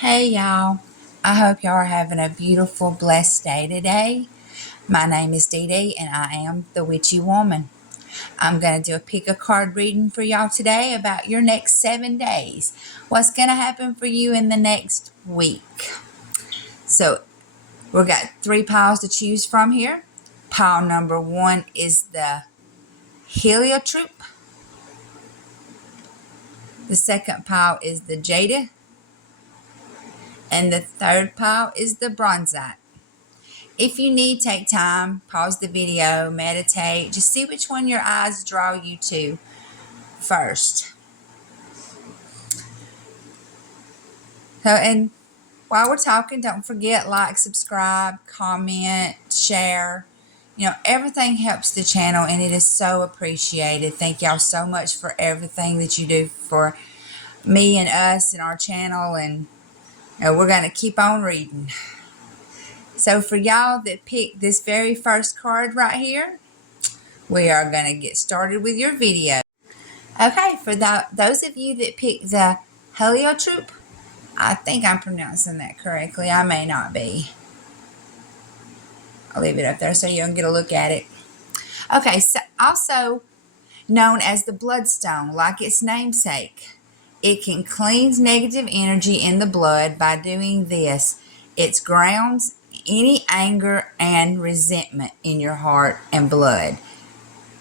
Hey y'all, I hope y'all are having a beautiful, blessed day today. My name is Dee Dee and I am the Witchy Woman. I'm going to do a pick a card reading for y'all today about your next 7 days. What's going to happen for you in the next week. So, we've got 3 piles to choose from here. Pile number 1 is the Heliotrope. The second pile is the Jade. And the third pile is the Bronzite. If you need, take time, pause the video, meditate, just see which one your eyes draw you to first. And while we're talking, don't forget, like, subscribe, comment, share. Everything helps the channel and it is so appreciated. Thank y'all so much for everything that you do for me and us and our channel. And we're going to keep on reading. So for y'all that picked this very first card right here, we are going to get started with your video. Okay, for those of you that picked the Heliotrope, I think I'm pronouncing that correctly. I may not be. I'll leave it up there so you can get a look at it. Okay, so also known as the Bloodstone, like its namesake. It can cleanse negative energy in the blood by doing this. It grounds any anger and resentment in your heart and blood.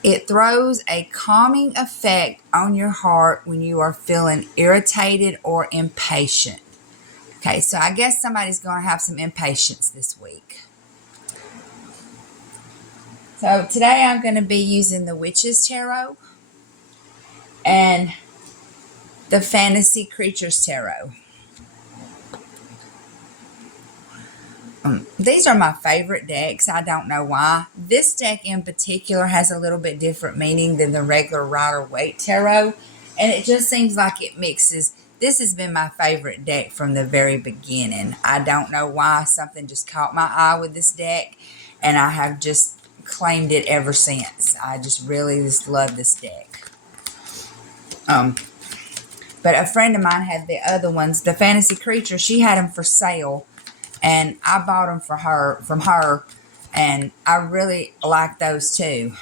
It throws a calming effect on your heart when you are feeling irritated or impatient. Okay, so I guess somebody's going to have some impatience this week. So today I'm going to be using the Witch's Tarot and the Fantasy Creatures Tarot. These are my favorite decks. I don't know why. This deck in particular has a little bit different meaning than the regular Rider-Waite Tarot. And it just seems like it mixes. This has been my favorite deck from the very beginning. I don't know why. Something just caught my eye with this deck. And I have just claimed it ever since. I just really love this deck. But a friend of mine had the other ones. The Fantasy Creature, she had them for sale. And I bought them from her, and I really like those too.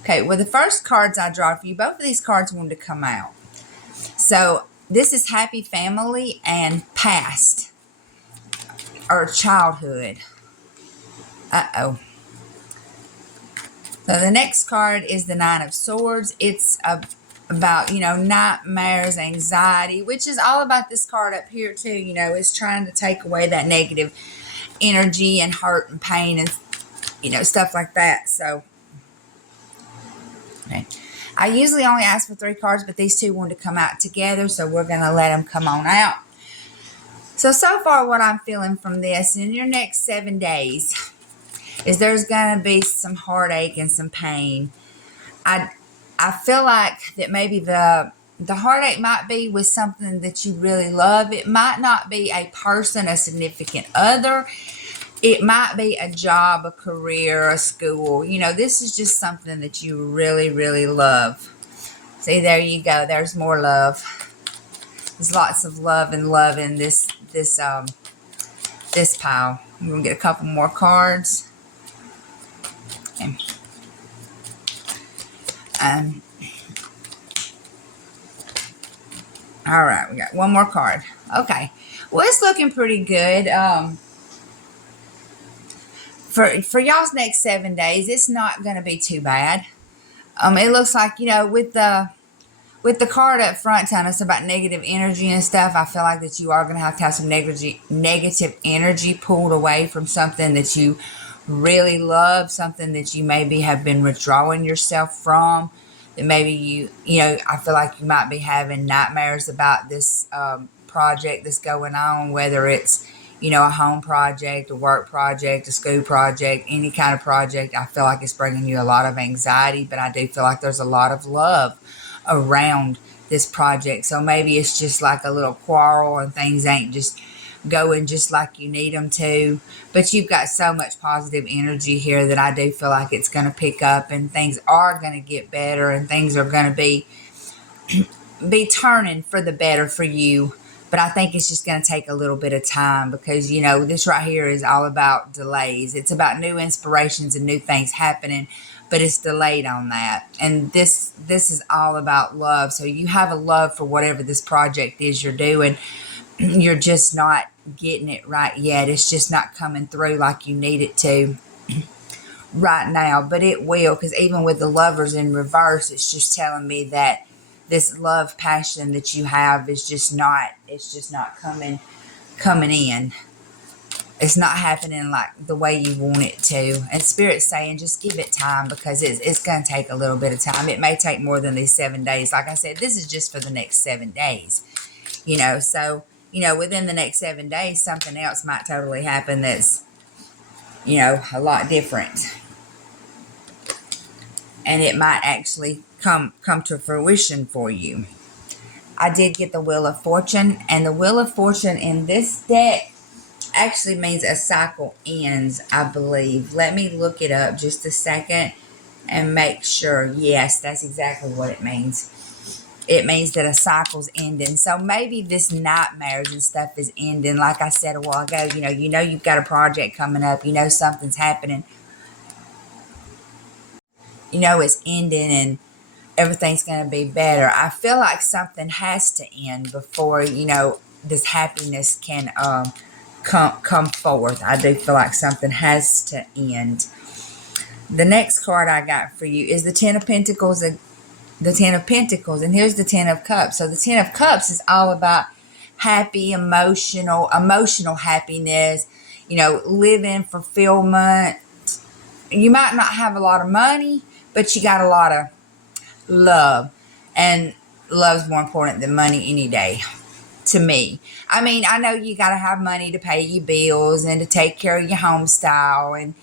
Okay, well, the first cards I draw for you, both of these cards wanted to come out. So this is Happy Family and Past, or Childhood. Uh-oh. So the next card is the Nine of Swords. It's about, nightmares, anxiety, which is all about this card up here too. It's trying to take away that negative energy and hurt and pain and, stuff like that. So, okay. I usually only ask for 3 cards, but these two wanted to come out together, so we're going to let them come on out. So far what I'm feeling from this in your next 7 days is there's going to be some heartache and some pain. I feel like that maybe the heartache might be with something that you really love. It might not be a person, a significant other. It might be a job, a career, a school. This is just something that you really, really love. See, there you go. There's more love. There's lots of love in this pile. I'm going to get a couple more cards. Okay. All right, we got one more card. Okay, well, it's looking pretty good. For y'all's next 7 days, it's not going to be too bad. It looks like, with the card up front telling us about negative energy and stuff, I feel like that you are going to have some negative energy pulled away from something that you really love, something that you maybe have been withdrawing yourself from. That maybe I feel like you might be having nightmares about this project that's going on, whether it's, a home project, a work project, a school project, any kind of project. I feel like it's bringing you a lot of anxiety, but I do feel like there's a lot of love around this project. So maybe it's just like a little quarrel and things ain't just going just like you need them to, but you've got so much positive energy here that I do feel like it's going to pick up and things are going to get better and things are going to be turning for the better for you But I think it's just going to take a little bit of time because, this right here is all about delays. It's about new inspirations and new things happening, but it's delayed on that. And this is all about love. So you have a love for whatever this project is you're doing. You're just not getting it right yet. It's just not coming through like you need it to right now, but it will, because even with the Lovers in reverse, it's just telling me that this love passion that you have is just not, it's just not coming in. It's not happening like the way you want it to. And Spirit's saying just give it time, because it's going to take a little bit of time. It may take more than these 7 days. Like I said, this is just for the next 7 days, so within the next 7 days something else might totally happen that's a lot different, and it might actually come to fruition for you. I did get the Wheel of Fortune, and the Wheel of Fortune in this deck actually means a cycle ends, I believe. Let me look it up just a second and make sure. Yes, that's exactly what it means. It means that a cycle's ending. So maybe this nightmares and stuff is ending. Like I said a while ago, you've got a project coming up, something's happening. It's ending and everything's going to be better. I feel like something has to end before, this happiness can come forth. I do feel like something has to end. The next card I got for you is the Ten of Pentacles. The Ten of Pentacles, and here's the Ten of Cups. So the Ten of Cups is all about happy, emotional happiness, living fulfillment. You might not have a lot of money, but you got a lot of love, and love's more important than money any day to me. I mean, I know you got to have money to pay your bills and to take care of your home style and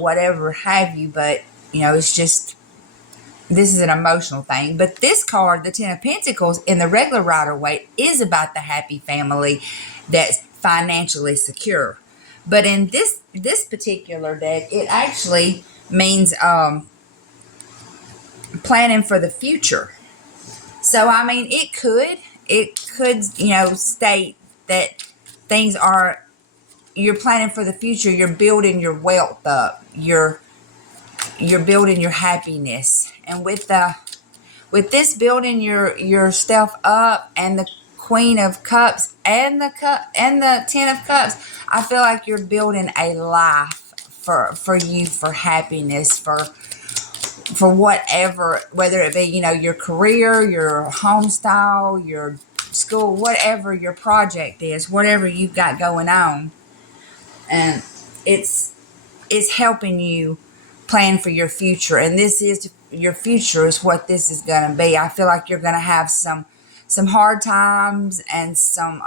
whatever have you, but it's just, this is an emotional thing. But this card, the Ten of Pentacles, in the regular Rider-Waite, is about the happy family that's financially secure. But in this particular deck, it actually means planning for the future. So I mean, it could state that things are, you're planning for the future. You're building your wealth up. You're building your happiness, and with this building your stuff up, and the Queen of Cups and the Ten of Cups, I feel like you're building a life for you, for happiness, for whatever, whether it be your career, your home style, your school, whatever your project is, whatever you've got going on, and it's helping you plan for your future. And this is your future, is what this is going to be. I feel like you're going to have some hard times and some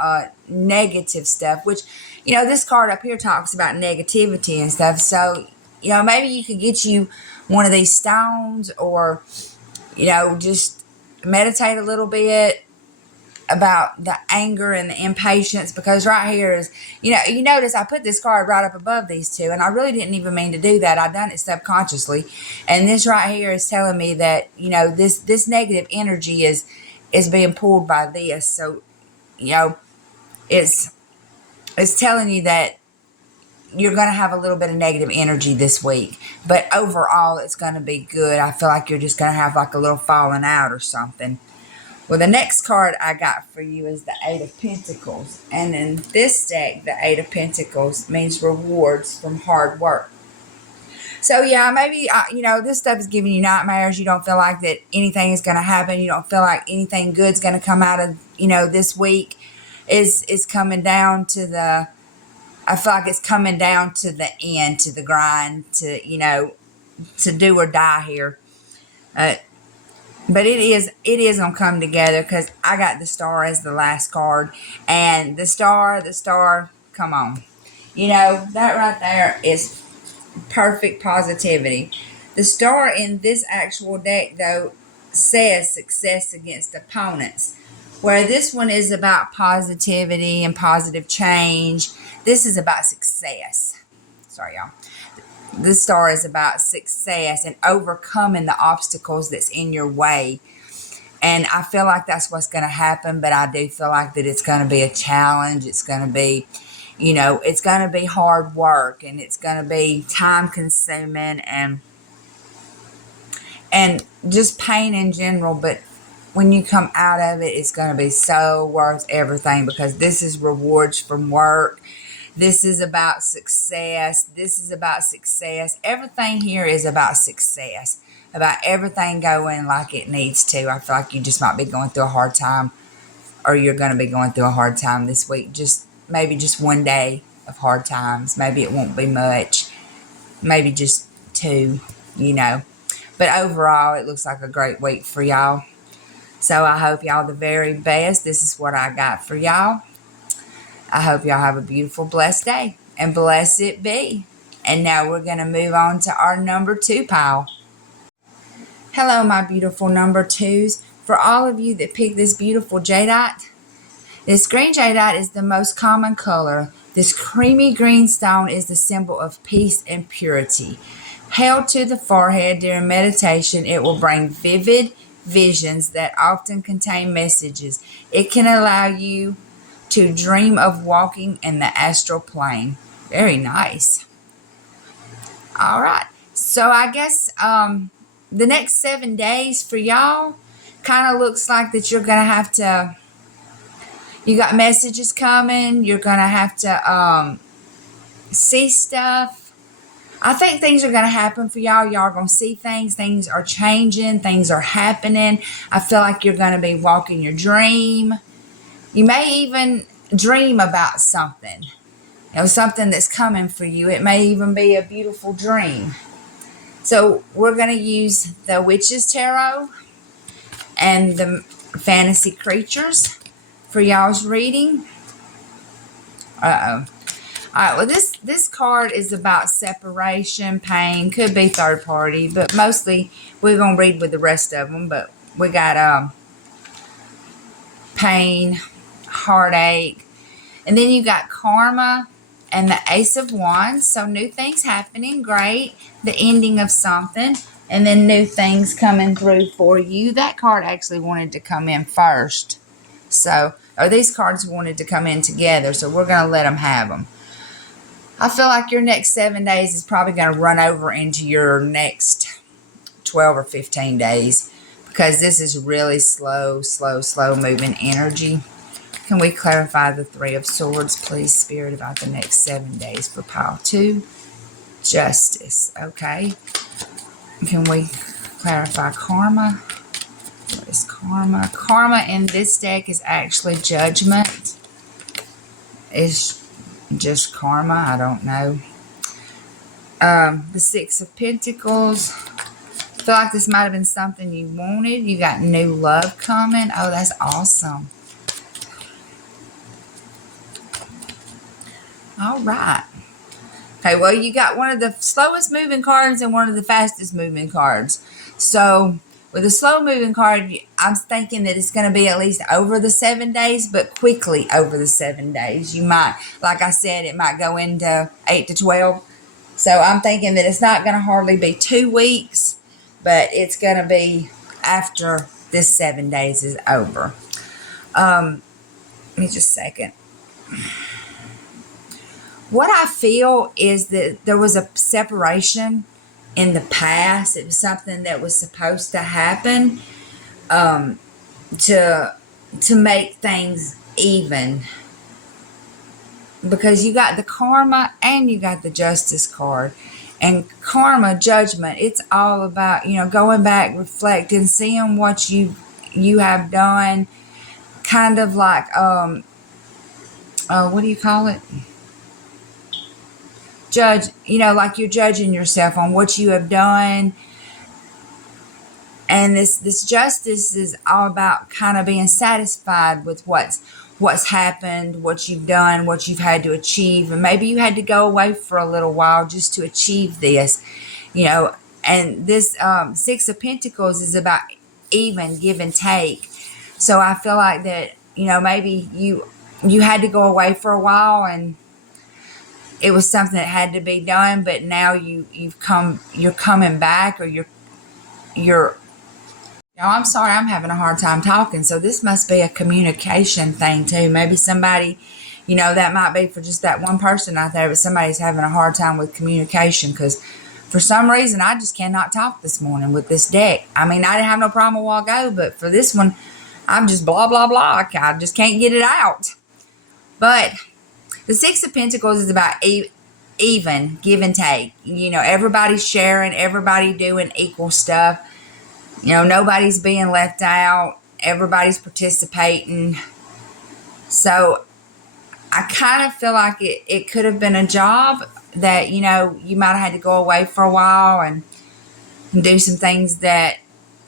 negative stuff, which this card up here talks about negativity and stuff. So maybe you could get you one of these stones, or just meditate a little bit about the anger and the impatience, because right here is, you notice I put this card right up above these two, and I really didn't even mean to do that. I done it subconsciously. And this right here is telling me that, this negative energy is being pulled by this. So, it's telling you that you're going to have a little bit of negative energy this week, but overall it's going to be good. I feel like you're just going to have like a little falling out or something. Well, the next card I got for you is the Eight of Pentacles. And in this deck, the Eight of Pentacles means rewards from hard work. So, yeah, maybe, this stuff is giving you nightmares. You don't feel like that anything is going to happen. You don't feel like anything good's going to come out of, this week is coming down to the, I feel like it's coming down to the end, to the grind, to, to do or die here. But it is going to come together, because I got the Star as the last card. And the star, come on. That right there is perfect positivity. The Star in this actual deck, though, says success against opponents, where this one is about positivity and positive change. This is about success. Sorry, y'all. The Star is about success and overcoming the obstacles that's in your way. And I feel like that's what's going to happen, but I do feel like that it's going to be a challenge. It's going to be, it's going to be hard work, and it's going to be time consuming and just pain in general. But when you come out of it, it's going to be so worth everything, because this is rewards from work. This is about success. This is about success. Everything here is about success, about everything going like it needs to. I feel like you just might be going through a hard time, or you're going to be going through a hard time this week. Maybe just one day of hard times. Maybe it won't be much. Maybe just two, But overall, it looks like a great week for y'all. So I hope y'all the very best. This is what I got for y'all. I hope y'all have a beautiful, blessed day, and bless it be. And now we're going to move on to our number 2 pile. Hello, my beautiful number 2s. For all of you that picked this beautiful jadeite, this green jadeite is the most common color. This creamy green stone is the symbol of peace and purity. Held to the forehead during meditation, it will bring vivid visions that often contain messages. It can allow you to dream of walking in the astral plane. Very nice. All right. So I guess the next 7 days for y'all kind of looks like that you're going to have to, you got messages coming. You're going to have to see stuff. I think things are going to happen for y'all. Y'all are going to see things. Things are changing. Things are happening. I feel like you're going to be walking your dream. You may even dream about something, something that's coming for you. It may even be a beautiful dream. So we're going to use the Witch's Tarot and the Fantasy Creatures for y'all's reading. All right, well, this card is about separation, pain, could be third party, but mostly we're going to read with the rest of them. But we got pain, heartache, and then you got karma and the Ace of Wands. So new things happening, great. The ending of something, and then new things coming through for you. That card actually wanted to come in first. So, or these cards wanted to come in together, so we're going to let them have them. I feel like your next 7 days is probably going to run over into your next 12 or 15 days, because this is really slow moving energy. Can we clarify the 3 of Swords, please, Spirit, about the next 7 days for pile 2? Justice. Okay. Can we clarify karma? What is karma? Karma in this deck is actually judgment. It's just karma. I don't know. The 6 of Pentacles. I feel like this might have been something you wanted. You got new love coming. Oh, that's awesome. All right. Okay, well, you got one of the slowest moving cards and one of the fastest moving cards. So with the slow moving card, I'm thinking that it's going to be at least over the 7 days, but quickly over the 7 days. You might, like I said, it might go into 8 to 12. So I'm thinking that it's not going to hardly be 2 weeks, but it's going to be after this 7 days is over. Let me just a second. What I feel is that there was a separation in the past. It was something that was supposed to happen to make things even. Because you got the karma and you got the justice card. And karma, judgment, it's all about, going back, reflecting, seeing what you have done. Kind of like, what do you call it? Judge, like you're judging yourself on what you have done. And this justice is all about kind of being satisfied with what's happened, what you've done, what you've had to achieve. And maybe you had to go away for a little while just to achieve this, and this 6 of Pentacles is about even give and take. So I feel like that, maybe you had to go away for a while, and it was something that had to be done, but now you're coming back, or you're No, I'm sorry, I'm having a hard time talking. So this must be a communication thing too. Maybe somebody, that might be for just that one person out there, but somebody's having a hard time with communication because for some reason I just cannot talk this morning with this deck. I mean, I didn't have no problem a while ago, but for this one, I'm just blah, blah, blah. I just can't get it out. But the Six of Pentacles is about even, give and take. Everybody's sharing, everybody doing equal stuff. Nobody's being left out. Everybody's participating. So I kind of feel like it could have been a job that, you might have had to go away for a while and do some things that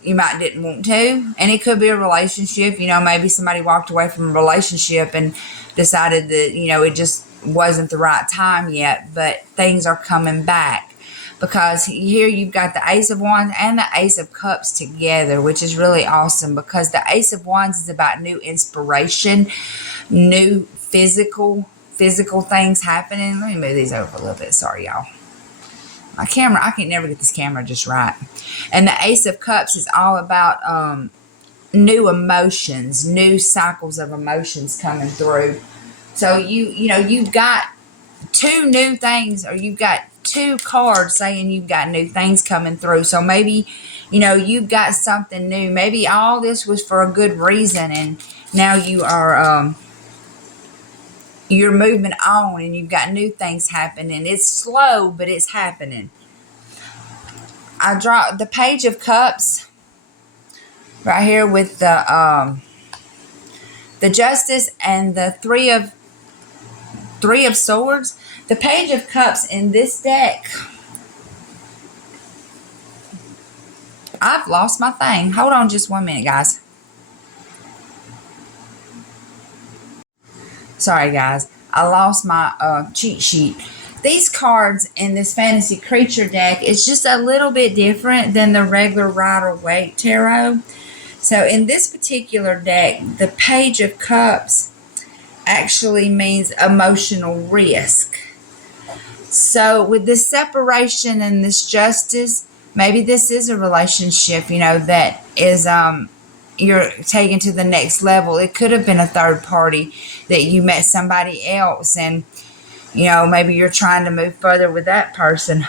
you might didn't want to. And it could be a relationship. Maybe somebody walked away from a relationship and decided that, it just wasn't the right time yet. But things are coming back. Because here you've got the Ace of Wands and the Ace of Cups together, which is really awesome because the Ace of Wands is about new inspiration, new physical things happening. Let me move these over a little bit. Sorry, y'all. My camera, I can never get this camera just right. And the Ace of Cups is all about new emotions, new cycles of emotions coming through. So you've got two new things, or you've got two cards saying you've got new things coming through. So maybe, you've got something new. Maybe all this was for a good reason, and now you are you're moving on and you've got new things happening. It's slow, but it's happening. I draw the Page of Cups right here with the Justice and the Three of Swords. The Page of Cups in this deck. I've lost my thing. Hold on just 1 minute, guys. Sorry, guys. I lost my cheat sheet. These cards in this Fantasy Creature deck is just a little bit different than the regular Rider-Waite Tarot. So in this particular deck, the Page of Cups actually means emotional risk. So with this separation and this justice, maybe this is a relationship, that is you're taking to the next level. It could have been a third party that you met somebody else and, maybe you're trying to move further with that person.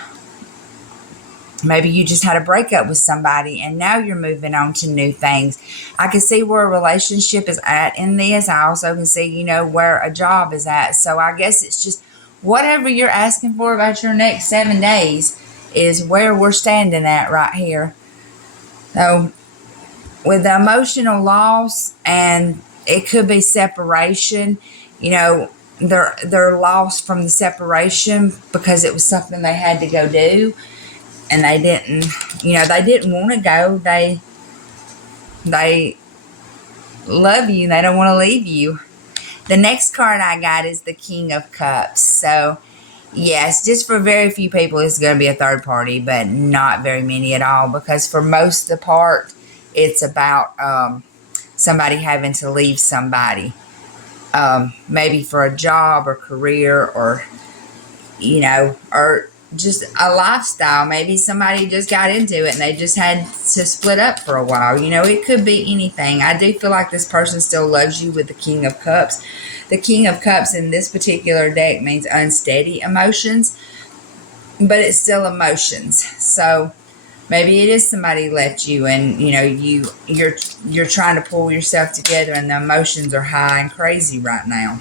Maybe you just had a breakup with somebody and now you're moving on to new things. I can see where a relationship is at in this. I also can see, where a job is at. So I guess it's just whatever you're asking for about your next 7 days is where we're standing at right here. So with the emotional loss, and it could be separation, they're lost from the separation because it was something they had to go do. And they didn't, they didn't want to go. They love you. They don't want to leave you. The next card I got is the King of Cups. So, yes, just for very few people, it's going to be a third party, but not very many at all. Because for most of the part, it's about somebody having to leave somebody. Maybe for a job or career or, or just a lifestyle. Maybe somebody just got into it and they just had to split up for a while. It could be anything. I do feel like this person still loves you with the King of Cups. The King of Cups in this particular deck means unsteady emotions, but it's still emotions. So maybe it is somebody left you and, you're trying to pull yourself together and the emotions are high and crazy right now.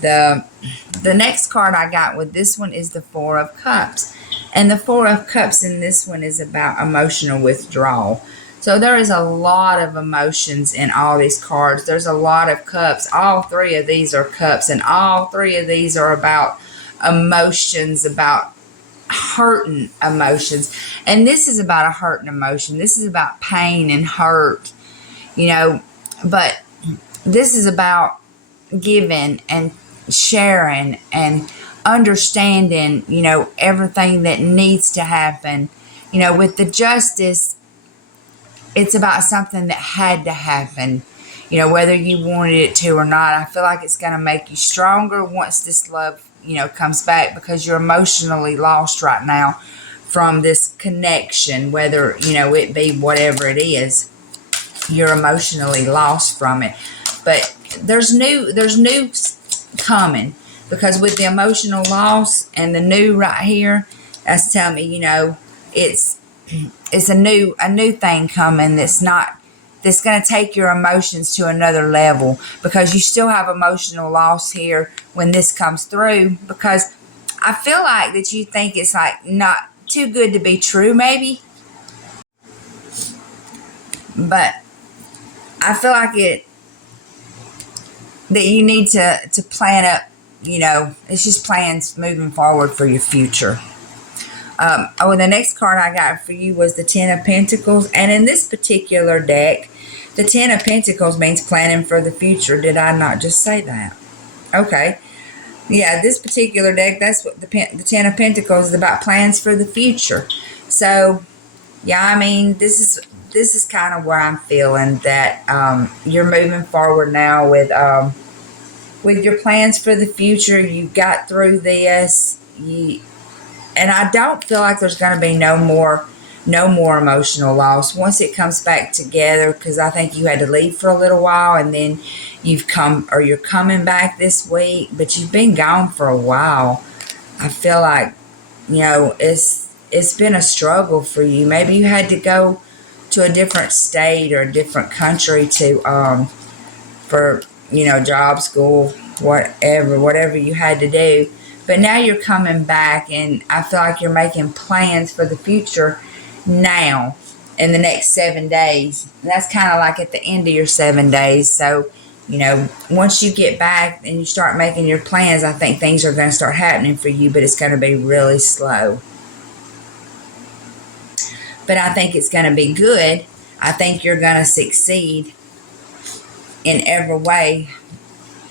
The next card I got with this one is the Four of Cups. And the Four of Cups in this one is about emotional withdrawal. So there is a lot of emotions in all these cards. There's a lot of cups. All three of these are cups. And all three of these are about emotions, about hurting emotions. And this is about a hurting emotion. This is about pain and hurt. But this is about giving and sharing and understanding, everything that needs to happen. With the Justice, it's about something that had to happen, whether you wanted it to or not. I feel like it's going to make you stronger once this love, comes back because you're emotionally lost right now from this connection, whether, it be whatever it is. You're emotionally lost from it. But there's new coming, because with the emotional loss and the new right here, that's telling me, it's a new thing coming that's going to take your emotions to another level, because you still have emotional loss here when this comes through, because I feel like that you think it's like not too good to be true, maybe. But I feel like that you need to plan up, it's just plans moving forward for your future. The next card I got for you was the Ten of Pentacles. And in this particular deck, the Ten of Pentacles means planning for the future. Did I not just say that? Okay. Yeah, this particular deck, that's what the Ten of Pentacles is about, plans for the future. So, yeah, I mean, this is kind of what I'm feeling, that you're moving forward now with your plans for the future. You got through this. And I don't feel like there's going to be no more emotional loss once it comes back together, because I think you had to leave for a little while, and then you're coming back this week, but you've been gone for a while. I feel like, it's been a struggle for you. Maybe you had to go to a different state or a different country for job, school, whatever you had to do. But now you're coming back, and I feel like you're making plans for the future now in the next 7 days. And that's kind of like at the end of your 7 days. So, once you get back and you start making your plans, I think things are going to start happening for you, but it's going to be really slow. But I think it's going to be good. I think you're going to succeed in every way,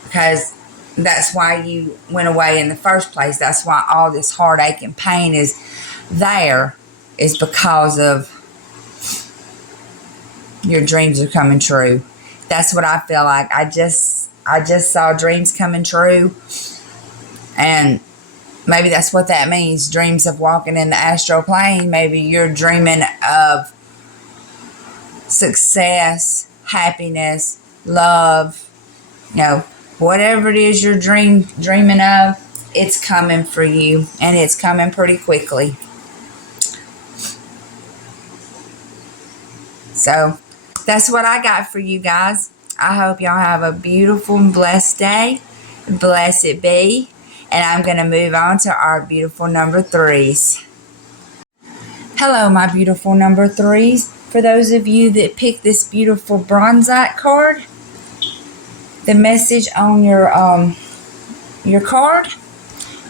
because that's why you went away in the first place. That's why all this heartache and pain is there, is because of your dreams are coming true. That's what I feel like. I just saw dreams coming true, and maybe that's what that means. Dreams of walking in the astral plane. Maybe you're dreaming of success, happiness, love, whatever it is you're dreaming of, it's coming for you, and it's coming pretty quickly. So that's what I got for you guys. I hope y'all have a beautiful and blessed day. Blessed be. And I'm going to move on to our beautiful number 3s. Hello, my beautiful number 3s. For those of you that picked this beautiful Bronzite card, the message on your card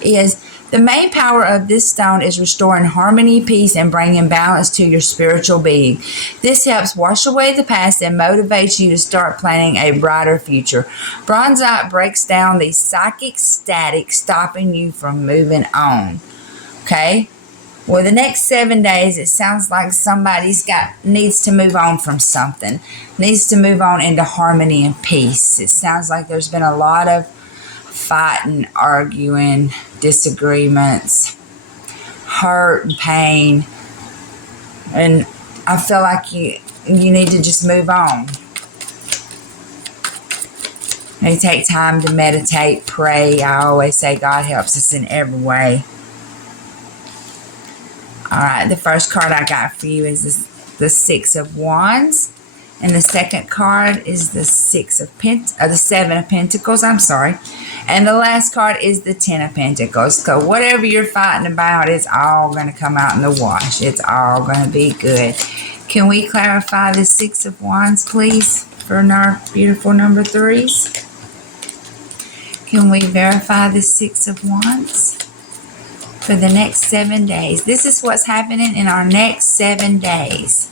is: the main power of this stone is restoring harmony, peace, and bringing balance to your spiritual being. This helps wash away the past and motivates you to start planning a brighter future. Bronzite breaks down the psychic static, stopping you from moving on. Okay? Well, the next 7 days, it sounds like somebody's needs to move on from something, needs to move on into harmony and peace. It sounds like there's been a lot of fighting, arguing, disagreements, hurt and pain, and I feel like you need to just move on. You take time to meditate, pray. I always say God helps us in every way. All right, the first card I got for you is the Six of Wands, and the second card is the Seven of Pentacles. I'm sorry, and the last card is the Ten of Pentacles. So whatever you're fighting about, it's all going to come out in the wash. It's all going to be good. Can we clarify the Six of Wands, please, for our beautiful number 3s? Can we verify the Six of Wands? For the next 7 days. This is what's happening in our next 7 days.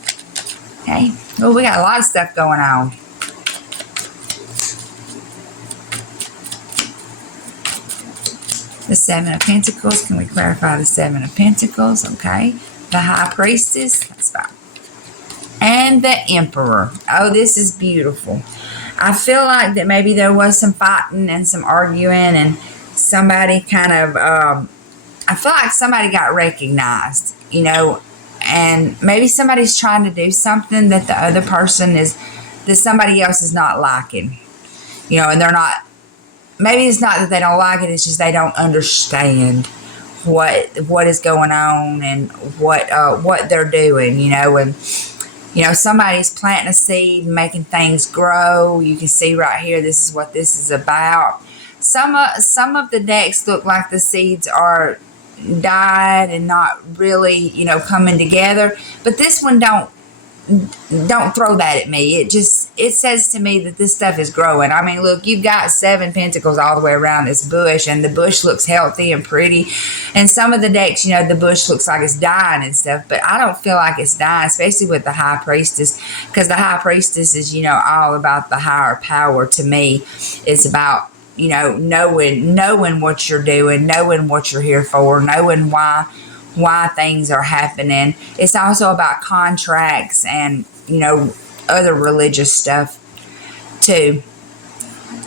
Okay. Well, we got a lot of stuff going on. The Seven of Pentacles. Can we clarify the Seven of Pentacles? Okay. The High Priestess. That's fine. And the Emperor. Oh, this is beautiful. I feel like that maybe there was some fighting and some arguing, and somebody kind of I feel like somebody got recognized, and maybe somebody's trying to do something that the other person that somebody else is not liking, and they're not, maybe it's not that they don't like it, it's just they don't understand what is going on and what they're doing, and somebody's planting a seed, making things grow. You can see right here, this is what this is about. Some of the decks look like the seeds are died and not really, coming together. But this one don't throw that at me. It says to me that this stuff is growing. I mean, look, you've got 7 pentacles all the way around this bush, and the bush looks healthy and pretty. And some of the decks, the bush looks like it's dying and stuff, but I don't feel like it's dying, especially with the High Priestess, because the High Priestess is, all about the higher power. To me, it's about, knowing what you're doing, knowing what you're here for, knowing why things are happening. It's also about contracts and, other religious stuff too.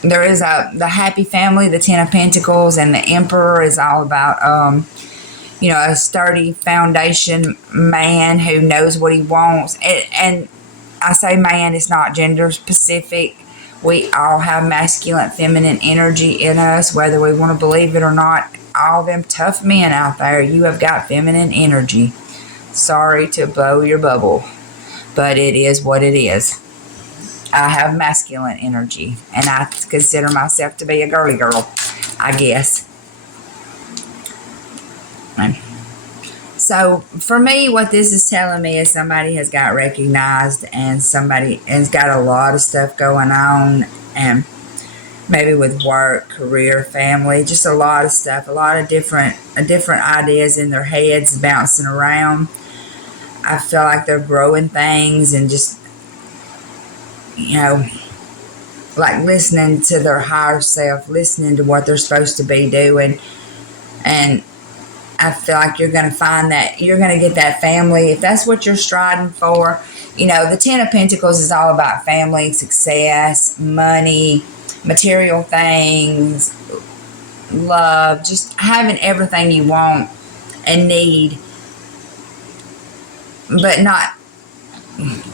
There is the Happy Family, the 10 of Pentacles, and the Emperor is all about, a sturdy foundation man who knows what he wants. And I say man, it's not gender specific. We all have masculine, feminine energy in us, whether we want to believe it or not. All them tough men out there, you have got feminine energy. Sorry to blow your bubble, but it is what it is. I have masculine energy, and I consider myself to be a girly girl, I guess. So for me, what this is telling me is somebody has got recognized, and somebody has got a lot of stuff going on, and maybe with work, career, family, just a lot of stuff, a lot of different ideas in their heads bouncing around. I feel like they're growing things and just, like listening to their higher self, listening to what they're supposed to be doing. And I feel like you're going to find that you're going to get that family, if that's what you're striving for. The 10 of Pentacles is all about family, success, money, material things, love, just having everything you want and need. But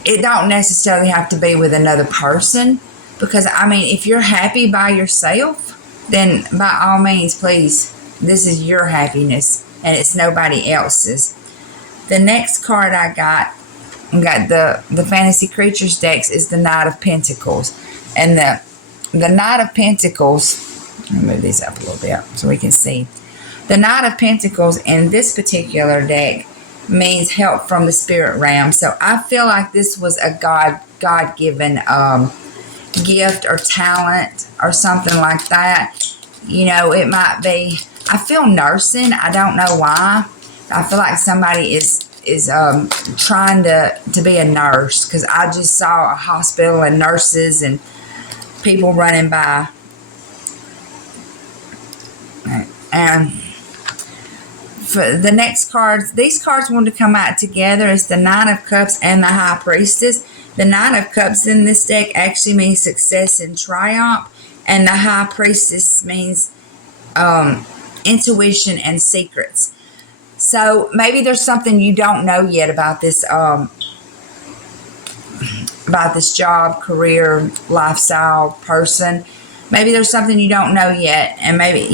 it don't necessarily have to be with another person, because if you're happy by yourself, then by all means, please, this is your happiness and it's nobody else's. The next card I got the Fantasy Creatures decks is the Knight of Pentacles. And the Knight of Pentacles, let me move these up a little bit so we can see. The Knight of Pentacles in this particular deck means help from the spirit realm. So I feel like this was a God-given gift or talent or something like that. It might be, I feel nursing. I don't know why. I feel like somebody is trying to be a nurse, because I just saw a hospital and nurses and people running by. And for the next cards, these cards want to come out together. It's the Nine of Cups and the High Priestess. The Nine of Cups in this deck actually means success and triumph, and the High Priestess means intuition and secrets. So maybe there's something you don't know yet about this job, career, lifestyle, person. Maybe there's something you don't know yet, and maybe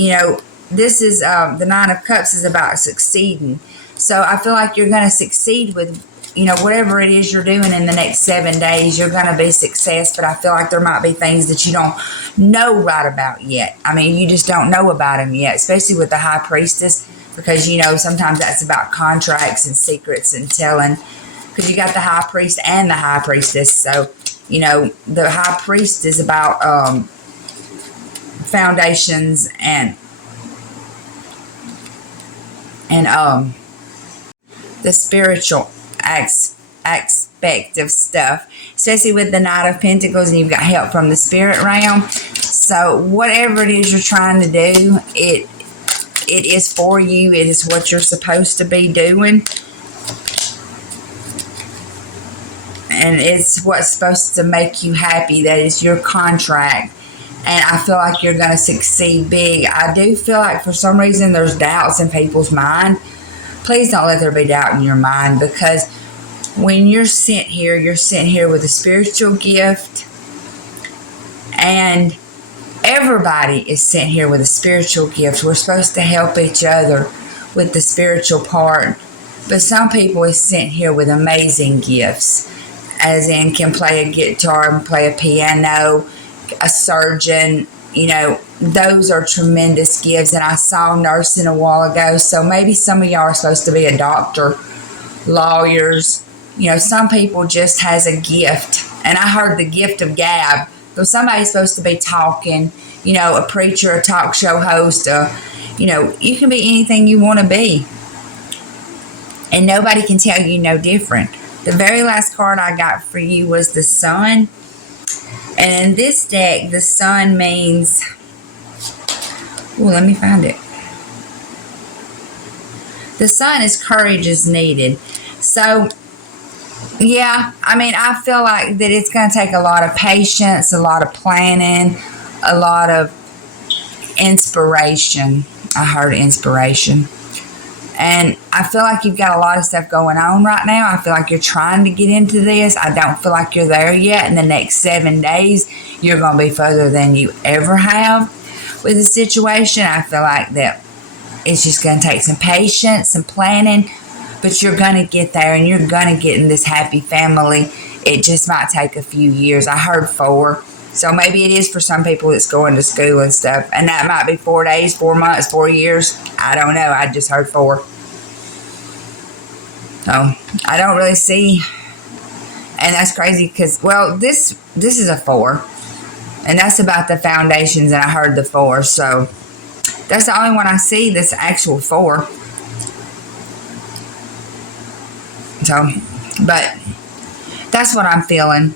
this is the Nine of Cups is about succeeding. So I feel like you're going to succeed with whatever it is you're doing in the next 7 days. You're going to be success, but I feel like there might be things that you don't know right about yet. You just don't know about them yet, especially with the High Priestess, because sometimes that's about contracts and secrets and telling, because you got the High Priest and the High Priestess. So the High Priest is about foundations and the spiritual aspect of stuff, especially with the Knight of Pentacles, and you've got help from the spirit realm. So whatever it is you're trying to do, it is for you. It is what you're supposed to be doing, and it's what's supposed to make you happy. That is your contract, and I feel like you're going to succeed big. I do feel like for some reason there's doubts in people's mind. Please don't let there be doubt in your mind, because when you're sent here with a spiritual gift, and everybody is sent here with a spiritual gift. We're supposed to help each other with the spiritual part, but some people is sent here with amazing gifts, as in can play a guitar and play a piano, a surgeon. Those are tremendous gifts. And I saw nursing a while ago, so maybe some of y'all are supposed to be a doctor, lawyers. Some people just has a gift. And I heard the gift of gab. So somebody's supposed to be talking, a preacher, a talk show host, you can be anything you want to be. And nobody can tell you no different. The very last card I got for you was the Sun. And in this deck, the Sun means, let me find it. The Sun is courage is needed. So, yeah, I feel like that it's going to take a lot of patience, a lot of planning, a lot of inspiration. I heard inspiration. And I feel like you've got a lot of stuff going on right now. I feel like you're trying to get into this. I don't feel like you're there yet. In the next 7 days, you're going to be further than you ever have with the situation. I feel like that it's just going to take some patience, some planning, but you're going to get there, and you're going to get in this happy family. It just might take a few years. I heard 4. So maybe it is for some people that's going to school and stuff. And that might be 4 days, 4 months, 4 years. I don't know. I just heard 4. So I don't really see. And that's crazy because, this is a 4. And that's about the foundations, and I heard the 4. So that's the only one I see that's actual 4. So, but that's what I'm feeling.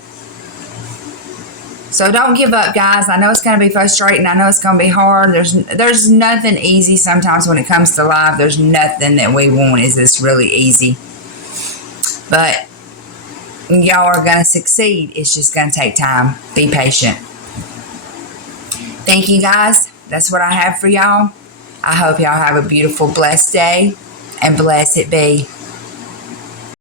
So don't give up, guys. I know it's going to be frustrating. I know it's going to be hard. There's nothing easy sometimes when it comes to life. There's nothing that we want is this really easy. But y'all are going to succeed. It's just going to take time. Be patient. Thank you, guys. That's what I have for y'all. I hope y'all have a beautiful, blessed day, and blessed be.